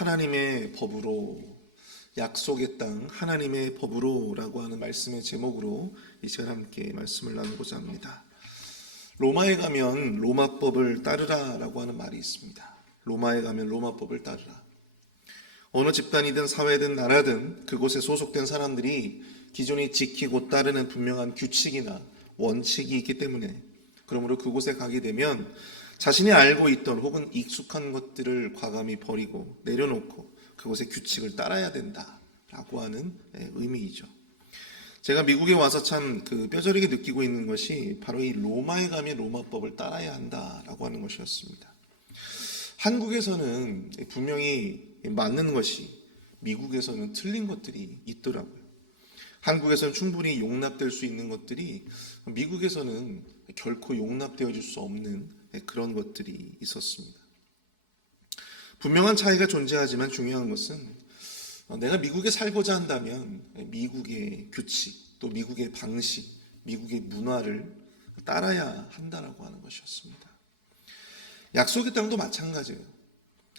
하나님의 법으로, 약속의 땅 하나님의 법으로라고 하는 말씀의 제목으로 이 시간 함께 말씀을 나누고자 합니다. 로마에 가면 로마법을 따르라라고 하는 말이 있습니다. 로마에 가면 로마법을 따르라. 어느 집단이든 사회든 나라든 그곳에 소속된 사람들이 기존에 지키고 따르는 분명한 규칙이나 원칙이 있기 때문에, 그러므로 그곳에 가게 되면 자신이 알고 있던 혹은 익숙한 것들을 과감히 버리고 내려놓고 그곳의 규칙을 따라야 된다라고 하는 의미이죠. 제가 미국에 와서 참 뼈저리게 느끼고 있는 것이 바로 이 로마에 가면 로마법을 따라야 한다라고 하는 것이었습니다. 한국에서는 분명히 맞는 것이 미국에서는 틀린 것들이 있더라고요. 한국에서는 충분히 용납될 수 있는 것들이 미국에서는 결코 용납되어질 수 없는 그런 것들이 있었습니다. 분명한 차이가 존재하지만 중요한 것은 내가 미국에 살고자 한다면 미국의 규칙, 또 미국의 방식, 미국의 문화를 따라야 한다라고 하는 것이었습니다. 약속의 땅도 마찬가지예요.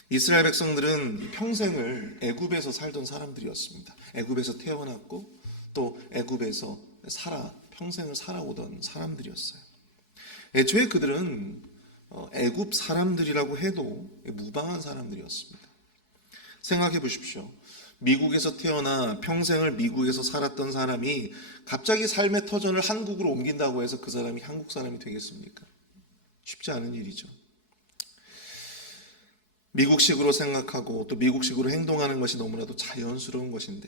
이스라엘 백성들은 평생을 애굽에서 살던 사람들이었습니다. 애굽에서 태어났고 또 애굽에서 평생을 살아오던 사람들이었어요. 애초에 그들은 애굽 사람들이라고 해도 무방한 사람들이었습니다. 생각해 보십시오. 미국에서 태어나 평생을 미국에서 살았던 사람이 갑자기 삶의 터전을 한국으로 옮긴다고 해서 그 사람이 한국 사람이 되겠습니까? 쉽지 않은 일이죠. 미국식으로 생각하고 또 미국식으로 행동하는 것이 너무나도 자연스러운 것인데,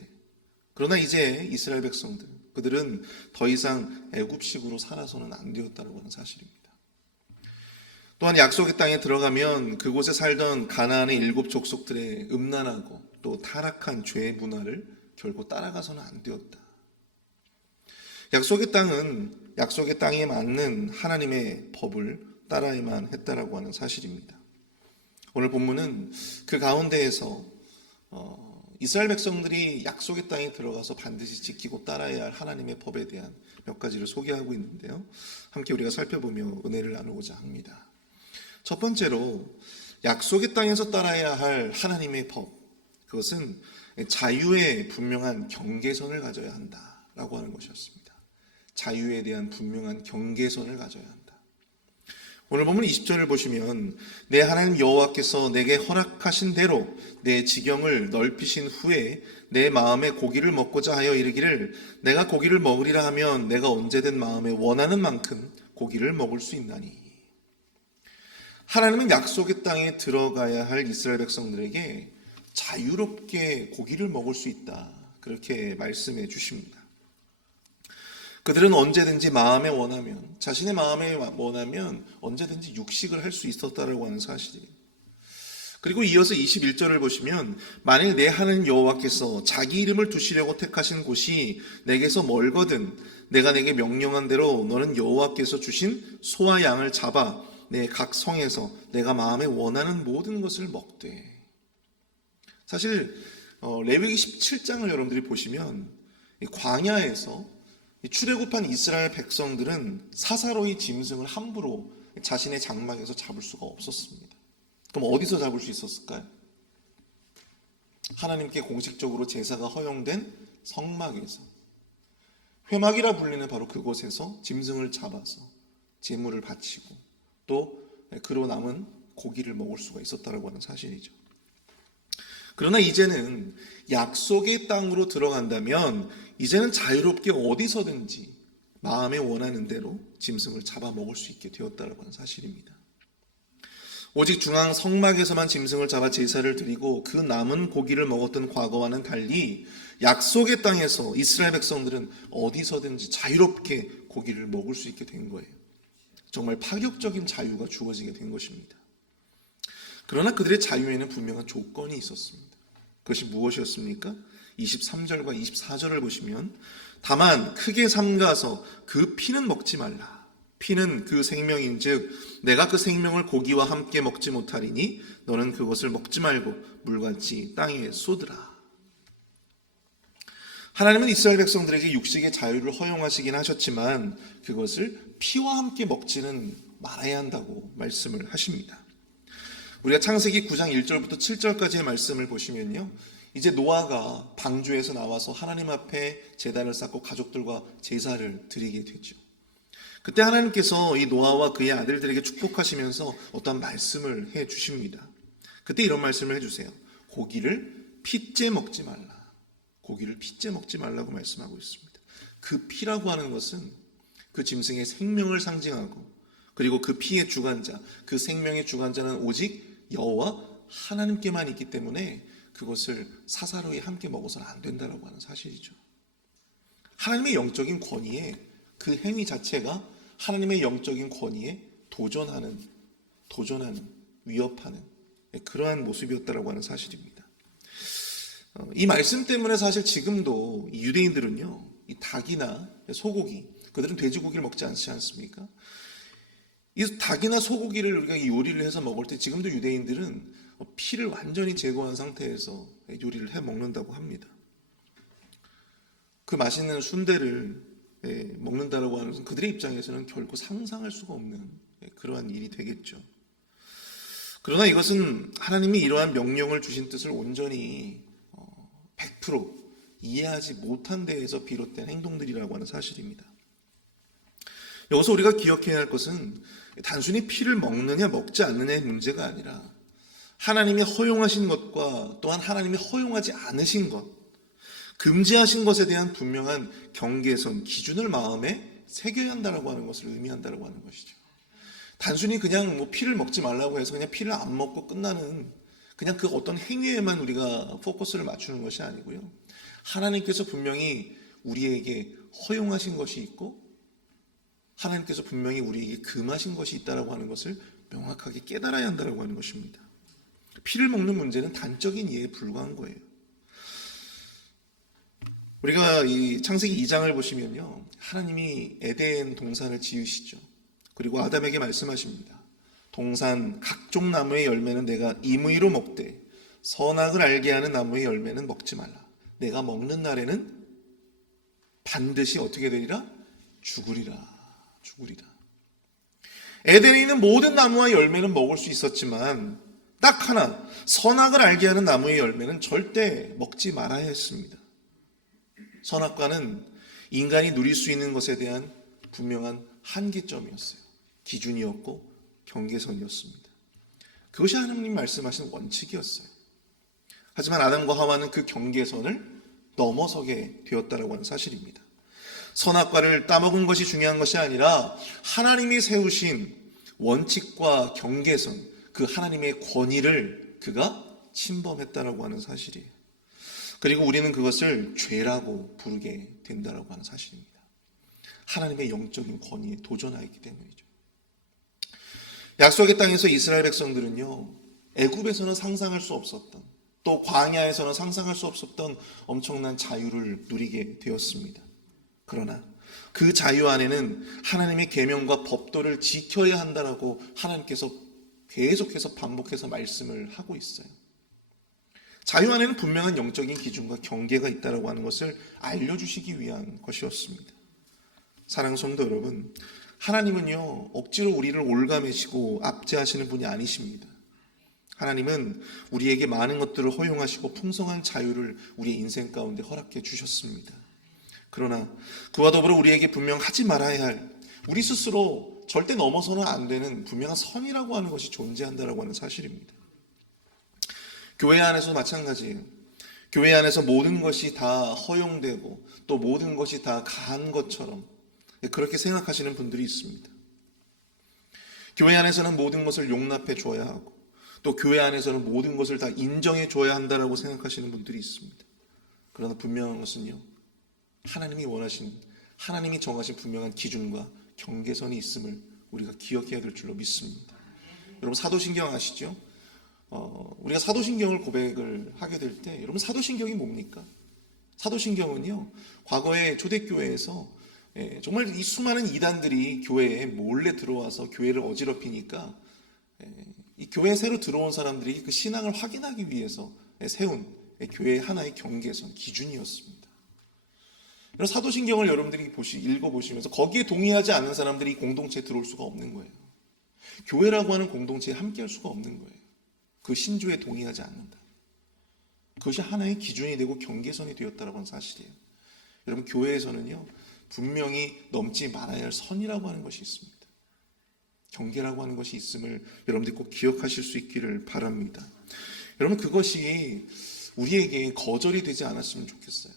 그러나 이제 이스라엘 백성들, 그들은 더 이상 애굽식으로 살아서는 안 되었다고 하는 사실입니다. 또한 약속의 땅에 들어가면 그곳에 살던 가나안의 7 족속들의 음란하고 또 타락한 죄의 문화를 결코 따라가서는 안 되었다. 약속의 땅에 맞는 하나님의 법을 따라야만 했다라고 하는 사실입니다. 오늘 본문은 그 가운데에서 이스라엘 백성들이 약속의 땅에 들어가서 반드시 지키고 따라야 할 하나님의 법에 대한 몇 가지를 소개하고 있는데요. 함께 우리가 살펴보며 은혜를 나누고자 합니다. 첫 번째로 약속의 땅에서 따라야 할 하나님의 법, 그것은 자유의 분명한 경계선을 가져야 한다라고 하는 것이었습니다. 자유에 대한 분명한 경계선을 가져야 한다. 오늘 보면 20절을 보시면 내 하나님 여호와께서 내게 허락하신 대로 내 지경을 넓히신 후에 내 마음에 고기를 먹고자 하여 이르기를 내가 고기를 먹으리라 하면 내가 언제든 마음에 원하는 만큼 고기를 먹을 수 있나니. 하나님은 약속의 땅에 들어가야 할 이스라엘 백성들에게 자유롭게 고기를 먹을 수 있다, 그렇게 말씀해 주십니다. 그들은 언제든지 마음에 원하면, 자신의 마음에 원하면 언제든지 육식을 할 수 있었다라고 하는 사실이에요. 그리고 이어서 21절을 보시면 만일 내 하나님 여호와께서 자기 이름을 두시려고 택하신 곳이 내게서 멀거든 내가 내게 명령한 대로 너는 여호와께서 주신 소와 양을 잡아 내 각 성에서 내가 마음에 원하는 모든 것을 먹되. 사실 레위기 17장을 여러분들이 보시면 광야에서 출애굽한 이스라엘 백성들은 사사로이 짐승을 함부로 자신의 장막에서 잡을 수가 없었습니다. 그럼 어디서 잡을 수 있었을까요? 하나님께 공식적으로 제사가 허용된 성막에서, 회막이라 불리는 바로 그곳에서 짐승을 잡아서 제물을 바치고 또 그로 남은 고기를 먹을 수가 있었다고 하는 사실이죠. 그러나 이제는 약속의 땅으로 들어간다면 이제는 자유롭게 어디서든지 마음에 원하는 대로 짐승을 잡아 먹을 수 있게 되었다고 하는 사실입니다. 오직 중앙 성막에서만 짐승을 잡아 제사를 드리고 그 남은 고기를 먹었던 과거와는 달리 약속의 땅에서 이스라엘 백성들은 어디서든지 자유롭게 고기를 먹을 수 있게 된 거예요. 정말 파격적인 자유가 주어지게 된 것입니다. 그러나 그들의 자유에는 분명한 조건이 있었습니다. 그것이 무엇이었습니까? 23절과 24절을 보시면 다만 크게 삼가서 그 피는 먹지 말라. 피는 그 생명인즉 내가 그 생명을 고기와 함께 먹지 못하리니 너는 그것을 먹지 말고 물같이 땅에 쏟으라. 하나님은 이스라엘 백성들에게 육식의 자유를 허용하시긴 하셨지만 그것을 피와 함께 먹지는 말아야 한다고 말씀을 하십니다. 우리가 창세기 9장 1절부터 7절까지의 말씀을 보시면요, 이제 노아가 방주에서 나와서 하나님 앞에 제단을 쌓고 가족들과 제사를 드리게 되죠. 그때 하나님께서 이 노아와 그의 아들들에게 축복하시면서 어떤 말씀을 해 주십니다. 그때 이런 말씀을 해주세요. 고기를 핏째 먹지 말라. 고기를 핏째 먹지 말라고 말씀하고 있습니다. 그 피라고 하는 것은 그 짐승의 생명을 상징하고, 그리고 그 피의 주관자, 그 생명의 주관자는 오직 여호와 하나님께만 있기 때문에 그것을 사사로이 함께 먹어서는 안 된다라고 하는 사실이죠. 하나님의 영적인 권위에 그 행위 자체가 하나님의 영적인 권위에 도전하는, 위협하는 그러한 모습이었다라고 하는 사실입니다. 이 말씀 때문에 사실 지금도 유대인들은요, 이 닭이나 소고기, 그들은 돼지고기를 먹지 않지 않습니까? 이 닭이나 소고기를 우리가 요리를 해서 먹을 때 지금도 유대인들은 피를 완전히 제거한 상태에서 요리를 해 먹는다고 합니다. 그 맛있는 순대를 먹는다라고 하는 것은 그들의 입장에서는 결코 상상할 수가 없는 그러한 일이 되겠죠. 그러나 이것은 하나님이 이러한 명령을 주신 뜻을 온전히 100% 이해하지 못한 데에서 비롯된 행동들이라고 하는 사실입니다. 여기서 우리가 기억해야 할 것은 단순히 피를 먹느냐 먹지 않느냐의 문제가 아니라 하나님이 허용하신 것과 또한 하나님이 허용하지 않으신 것, 금지하신 것에 대한 분명한 경계선, 기준을 마음에 새겨야 한다라고 하는 것을 의미한다라고 하는 것이죠. 단순히 그냥 피를 먹지 말라고 해서 그냥 피를 안 먹고 끝나는 그냥 그 어떤 행위에만 우리가 포커스를 맞추는 것이 아니고요. 하나님께서 분명히 우리에게 허용하신 것이 있고 하나님께서 분명히 우리에게 금하신 것이 있다라고 하는 것을 명확하게 깨달아야 한다라고 하는 것입니다. 피를 먹는 문제는 단적인 예에 불과한 거예요. 우리가 이 창세기 2장을 보시면요, 하나님이 에덴 동산을 지으시죠. 그리고 아담에게 말씀하십니다. 동산 각종 나무의 열매는 내가 임의로 먹되 선악을 알게 하는 나무의 열매는 먹지 말라. 내가 먹는 날에는 반드시 어떻게 되리라? 죽으리라. 에덴에 있는 모든 나무와 열매는 먹을 수 있었지만 딱 하나, 선악을 알게 하는 나무의 열매는 절대 먹지 말아야 했습니다. 선악과는 인간이 누릴 수 있는 것에 대한 분명한 한계점이었어요. 기준이었고 경계선이었습니다. 그것이 하나님 말씀하신 원칙이었어요. 하지만 아담과 하와는 그 경계선을 넘어서게 되었다라고 하는 사실입니다. 선악과를 따먹은 것이 중요한 것이 아니라 하나님이 세우신 원칙과 경계선, 그 하나님의 권위를 그가 침범했다라고 하는 사실이에요. 그리고 우리는 그것을 죄라고 부르게 된다라고 하는 사실입니다. 하나님의 영적인 권위에 도전하였기 때문이죠. 약속의 땅에서 이스라엘 백성들은요, 애굽에서는 상상할 수 없었던, 또 광야에서는 상상할 수 없었던 엄청난 자유를 누리게 되었습니다. 그러나 그 자유 안에는 하나님의 계명과 법도를 지켜야 한다라고 하나님께서 계속해서 반복해서 말씀을 하고 있어요. 자유 안에는 분명한 영적인 기준과 경계가 있다라고 하는 것을 알려주시기 위한 것이었습니다. 사랑하는 성도 여러분, 하나님은요, 억지로 우리를 올가매시고 압제하시는 분이 아니십니다. 하나님은 우리에게 많은 것들을 허용하시고 풍성한 자유를 우리의 인생 가운데 허락해 주셨습니다. 그러나 그와 더불어 우리에게 분명 하지 말아야 할, 우리 스스로 절대 넘어서는 안 되는 분명한 선이라고 하는 것이 존재한다라고 하는 사실입니다. 교회 안에서 마찬가지예요. 교회 안에서 모든 것이 다 허용되고 또 모든 것이 다 가한 것처럼 그렇게 생각하시는 분들이 있습니다. 교회 안에서는 모든 것을 용납해 줘야 하고 또 교회 안에서는 모든 것을 다 인정해 줘야 한다라고 생각하시는 분들이 있습니다. 그러나 분명한 것은요, 하나님이 원하시는, 하나님이 정하신 분명한 기준과 경계선이 있음을 우리가 기억해야 될 줄로 믿습니다. 여러분 사도신경 아시죠? 우리가 사도신경을 고백을 하게 될 때, 여러분 사도신경이 뭡니까? 사도신경은요, 과거에 초대교회에서 정말 이 수많은 이단들이 교회에 몰래 들어와서 교회를 어지럽히니까 이 교회에 새로 들어온 사람들이 그 신앙을 확인하기 위해서 세운 교회의 하나의 경계선, 기준이었습니다. 이런 사도신경을 여러분들이 읽어보시면서 거기에 동의하지 않는 사람들이 이 공동체에 들어올 수가 없는 거예요. 교회라고 하는 공동체에 함께할 수가 없는 거예요. 그 신조에 동의하지 않는다. 그것이 하나의 기준이 되고 경계선이 되었다라고 하는 사실이에요. 여러분, 교회에서는요, 분명히 넘지 말아야 할 선이라고 하는 것이 있습니다. 경계라고 하는 것이 있음을 여러분들이 꼭 기억하실 수 있기를 바랍니다. 여러분, 그것이 우리에게 거절이 되지 않았으면 좋겠어요.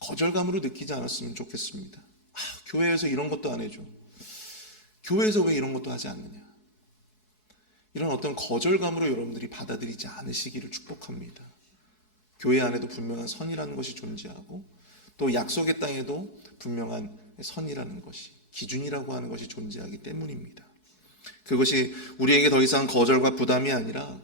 거절감으로 느끼지 않았으면 좋겠습니다. 교회에서 이런 것도 안 해줘. 교회에서 왜 이런 것도 하지 않느냐. 이런 어떤 거절감으로 여러분들이 받아들이지 않으시기를 축복합니다. 교회 안에도 분명한 선이라는 것이 존재하고 또 약속의 땅에도 분명한 선이라는 것이, 기준이라고 하는 것이 존재하기 때문입니다. 그것이 우리에게 더 이상 거절과 부담이 아니라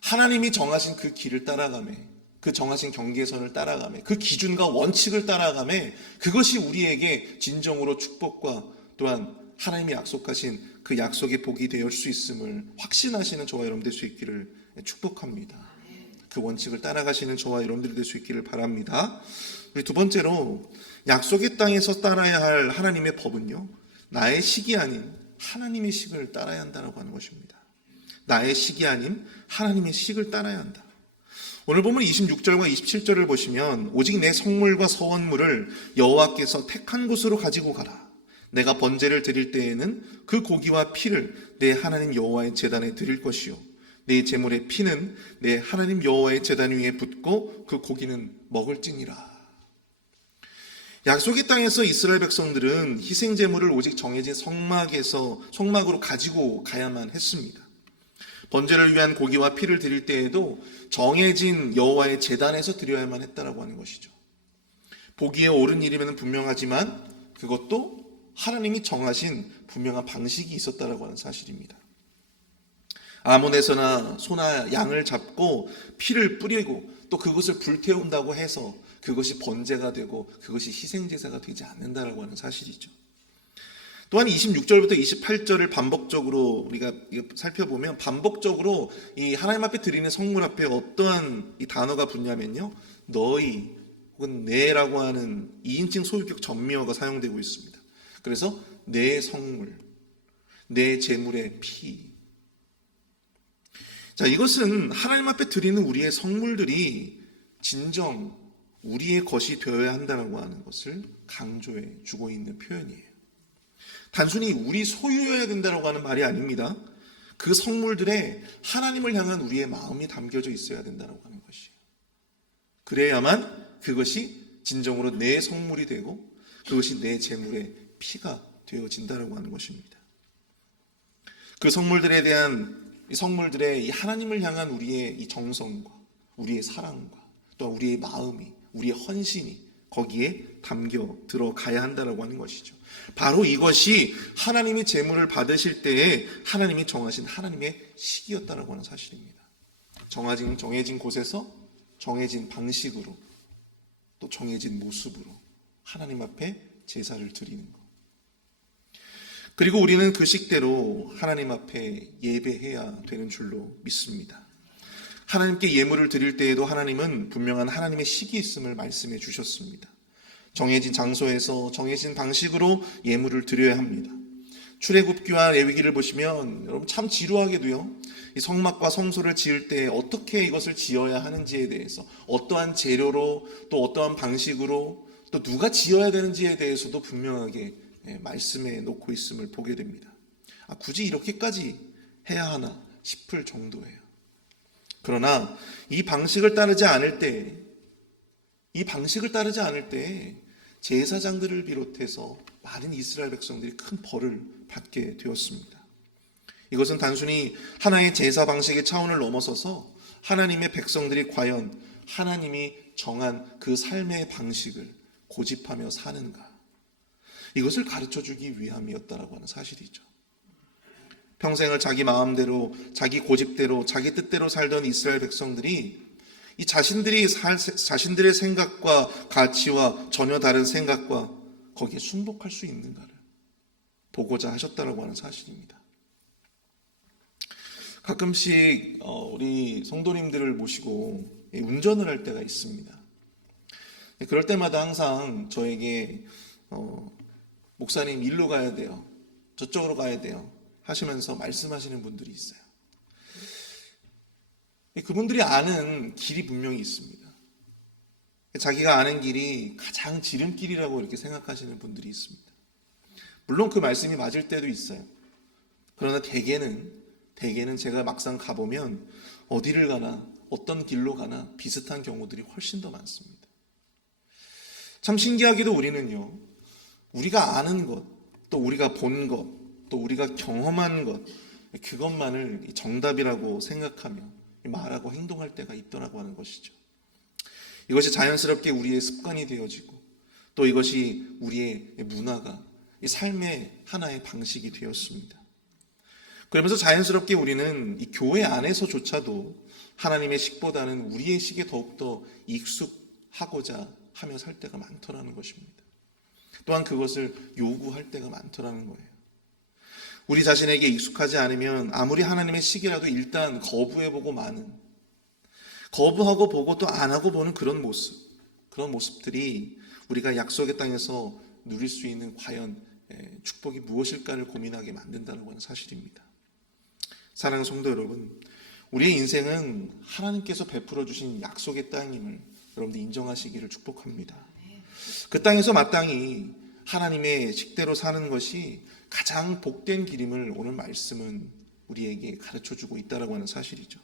하나님이 정하신 그 길을 따라가매, 그 정하신 경계선을 따라가매, 그 기준과 원칙을 따라가매, 그것이 우리에게 진정으로 축복과 또한 하나님이 약속하신 그 약속의 복이 되어 수 있음을 확신하시는 저와 여러분 될 수 있기를 축복합니다. 그 원칙을 따라가시는 저와 여러분들이 될 수 있기를 바랍니다. 우리 두 번째로, 약속의 땅에서 따라야 할 하나님의 법은요, 나의 식이 아닌 하나님의 식을 따라야 한다고 하는 것입니다. 나의 식이 아닌 하나님의 식을 따라야 한다. 오늘 보면 26절과 27절을 보시면, 오직 내 성물과 서원물을 여호와께서 택한 곳으로 가지고 가라. 내가 번제를 드릴 때에는 그 고기와 피를 내 하나님 여호와의 제단에 드릴 것이요, 내 제물의 피는 내 하나님 여호와의 제단 위에 붓고 그 고기는 먹을지니라. 약속의 땅에서 이스라엘 백성들은 희생 제물을 오직 정해진 성막으로 가지고 가야만 했습니다. 번제를 위한 고기와 피를 드릴 때에도 정해진 여호와의 제단에서 드려야만 했다라고 하는 것이죠. 보기에 옳은 일이면 분명하지만 그것도 하나님이 정하신 분명한 방식이 있었다라고 하는 사실입니다. 아몬에서나 소나 양을 잡고 피를 뿌리고 또 그것을 불태운다고 해서 그것이 번제가 되고 그것이 희생제사가 되지 않는다라고 하는 사실이죠. 또한 26절부터 28절을 반복적으로 우리가 살펴보면, 반복적으로 이 하나님 앞에 드리는 성물 앞에 어떠한 이 단어가 붙냐면요, 너희 혹은 내라고 하는 2인칭 소유격 전미어가 사용되고 있습니다. 그래서 내 성물, 내 제물의 피. 자, 이것은 하나님 앞에 드리는 우리의 성물들이 진정 우리의 것이 되어야 한다고 하는 것을 강조해 주고 있는 표현이에요. 단순히 우리 소유여야 된다고 하는 말이 아닙니다. 그 성물들에 하나님을 향한 우리의 마음이 담겨져 있어야 된다고 하는 것이에요. 그래야만 그것이 진정으로 내 성물이 되고 그것이 내 제물의 피가 되어진다고 하는 것입니다. 그 성물들에 대한 이 성물들의 이 하나님을 향한 우리의 이 정성과 우리의 사랑과 또 우리의 마음이, 우리의 헌신이 거기에 담겨 들어가야 한다고 하는 것이죠. 바로 이것이 하나님이 제물을 받으실 때에 하나님이 정하신 하나님의 식이었다라고 하는 사실입니다. 정해진 곳에서 정해진 방식으로 또 정해진 모습으로 하나님 앞에 제사를 드리는 것. 그리고 우리는 그 식대로 하나님 앞에 예배해야 되는 줄로 믿습니다. 하나님께 예물을 드릴 때에도 하나님은 분명한 하나님의 식이 있음을 말씀해 주셨습니다. 정해진 장소에서 정해진 방식으로 예물을 드려야 합니다. 출애굽기와 레위기를 보시면 여러분 참 지루하게도요, 이 성막과 성소를 지을 때 어떻게 이것을 지어야 하는지에 대해서, 어떠한 재료로 또 어떠한 방식으로 또 누가 지어야 되는지에 대해서도 분명하게 말씀해 놓고 있음을 보게 됩니다. 굳이 이렇게까지 해야 하나 싶을 정도예요. 그러나 이 방식을 따르지 않을 때 제사장들을 비롯해서 많은 이스라엘 백성들이 큰 벌을 받게 되었습니다. 이것은 단순히 하나의 제사 방식의 차원을 넘어서서 하나님의 백성들이 과연 하나님이 정한 그 삶의 방식을 고집하며 사는가, 이것을 가르쳐주기 위함이었다라고 하는 사실이죠. 평생을 자기 마음대로, 자기 고집대로, 자기 뜻대로 살던 이스라엘 백성들이 이 자신들의 생각과 가치와 전혀 다른 생각과 거기에 순복할 수 있는가를 보고자 하셨다라고 하는 사실입니다. 가끔씩 우리 성도님들을 모시고 운전을 할 때가 있습니다. 그럴 때마다 항상 저에게 목사님 일로 가야 돼요, 저쪽으로 가야 돼요 하시면서 말씀하시는 분들이 있어요. 그분들이 아는 길이 분명히 있습니다. 자기가 아는 길이 가장 지름길이라고 이렇게 생각하시는 분들이 있습니다. 물론 그 말씀이 맞을 때도 있어요. 그러나 대개는 제가 막상 가보면 어디를 가나 어떤 길로 가나 비슷한 경우들이 훨씬 더 많습니다. 참 신기하게도 우리는요, 우리가 아는 것, 또 우리가 본 것, 또 우리가 경험한 것, 그것만을 정답이라고 생각하며 말하고 행동할 때가 있더라고 하는 것이죠. 이것이 자연스럽게 우리의 습관이 되어지고 또 이것이 우리의 문화가 이 삶의 하나의 방식이 되었습니다. 그러면서 자연스럽게 우리는 이 교회 안에서조차도 하나님의 식보다는 우리의 식에 더욱더 익숙하고자 하며 살 때가 많더라는 것입니다. 또한 그것을 요구할 때가 많더라는 거예요. 우리 자신에게 익숙하지 않으면 아무리 하나님의 식이라도 일단 거부해보고 마는, 거부하고 보고 또 안 하고 보는 그런 모습들이 우리가 약속의 땅에서 누릴 수 있는 과연 축복이 무엇일까를 고민하게 만든다는 것은 사실입니다. 사랑하는 성도 여러분, 우리의 인생은 하나님께서 베풀어 주신 약속의 땅임을 여러분들 인정하시기를 축복합니다. 그 땅에서 마땅히 하나님의 식대로 사는 것이 가장 복된 길임을 오늘 말씀은 우리에게 가르쳐주고 있다고 하는 사실이죠.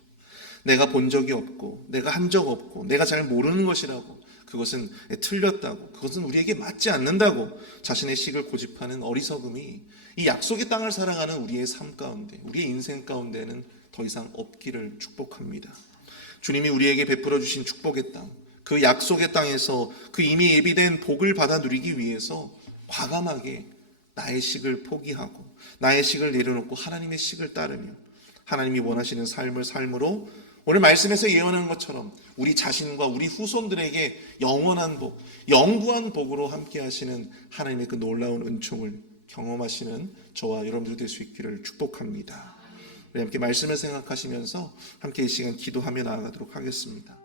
내가 본 적이 없고 내가 한 적 없고 내가 잘 모르는 것이라고, 그것은 틀렸다고, 그것은 우리에게 맞지 않는다고 자신의 식을 고집하는 어리석음이 이 약속의 땅을 살아가는 우리의 삶 가운데, 우리의 인생 가운데는 더 이상 없기를 축복합니다. 주님이 우리에게 베풀어 주신 축복의 땅, 그 약속의 땅에서 그 이미 예비된 복을 받아 누리기 위해서 과감하게 나의 식을 포기하고 나의 식을 내려놓고 하나님의 식을 따르며 하나님이 원하시는 삶을 삶으로 오늘 말씀에서 예언한 것처럼 우리 자신과 우리 후손들에게 영원한 복, 영구한 복으로 함께 하시는 하나님의 그 놀라운 은총을 경험하시는 저와 여러분들 될 수 있기를 축복합니다. 우리 함께 말씀을 생각하시면서 함께 이 시간 기도하며 나아가도록 하겠습니다.